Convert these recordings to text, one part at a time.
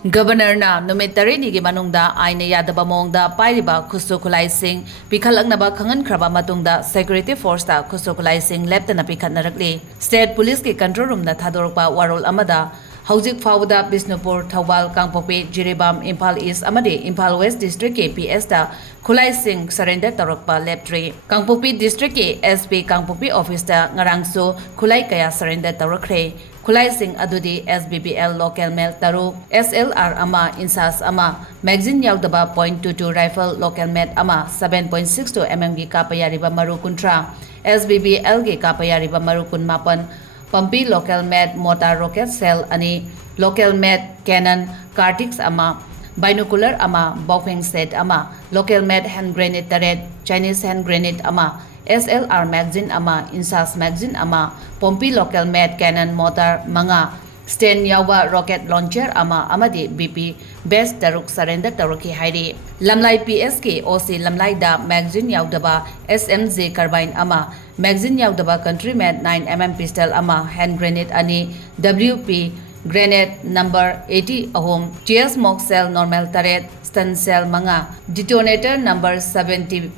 Governor-na numit tarinigi manungda Ainna Yadaba Mawongda Pairiba Khutlai sing Pikhatnarakli khangan khraba matungda Security Force ta Khutlai sing Leptana Pikhatnarakli State Police ki control room na thadorpa warol amada Haujik Fawda Bisnupur Thawal Kangpokpi Jiribam Imphal East amadi Imphal West District ke PS ta Khutlai sing surrender tarokpa Leptri Kangpokpi District ke SP Kangpokpi Office ta ngarangso Khutlai kaya surrender tarokre Khutlai sing adudi SBBL local mail taru SLR ama insas ama magazine yadaba .22 rifle local mat ama 7.62 mm gi kapayariba maru kuntra SBBL gi kapayariba maru kun mapan Pampi local mat mortar rocket cell ani local mat cannon cartix ama binocular ama bombing set ama local mat hand grenade turret Chinese hand grenade ama SLR magazine ama insas magazine ama Pompi local mat cannon mortar manga stand yawa rocket launcher ama amadi BP best taruk surrender taruki hairi lamlai PSK OC lamlai da magazine yaudaba SMZ carbine ama magazine yaudaba countryman 9mm pistol ama hand grenade ani WP grenade number 80 ahom tear smoke cell normal turret stun cell manga detonator number 75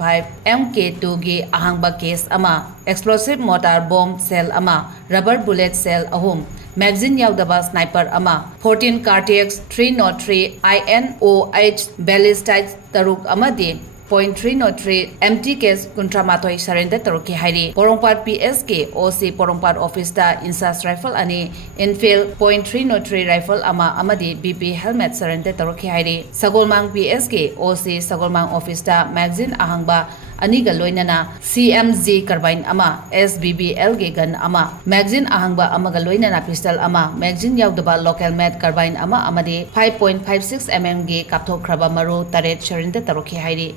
MK2 gi ahangba case ama explosive mortar bomb cell ama rubber bullet cell ahom magazine yaudaba sniper ama 14 cartix 303 INOH ballistic taruk amadi .303 empty case kuntramatoi surrender taruki hairi Porongpat PSK OC Porongpat office ta insas rifle ani infield .303 rifle ama amadi BP helmet surrender taruki hairi Sagolmang PSK OC Sagolmang office ta magazine ahangba aniga loinana CMZ carbine ama SBBL ge gun ama magazine ahangba amaga loinana pistol ama magazine yaudaba local mat carbine ama amadi 5.56 mm ge kapthok khraba maru taret surrender taruki hairi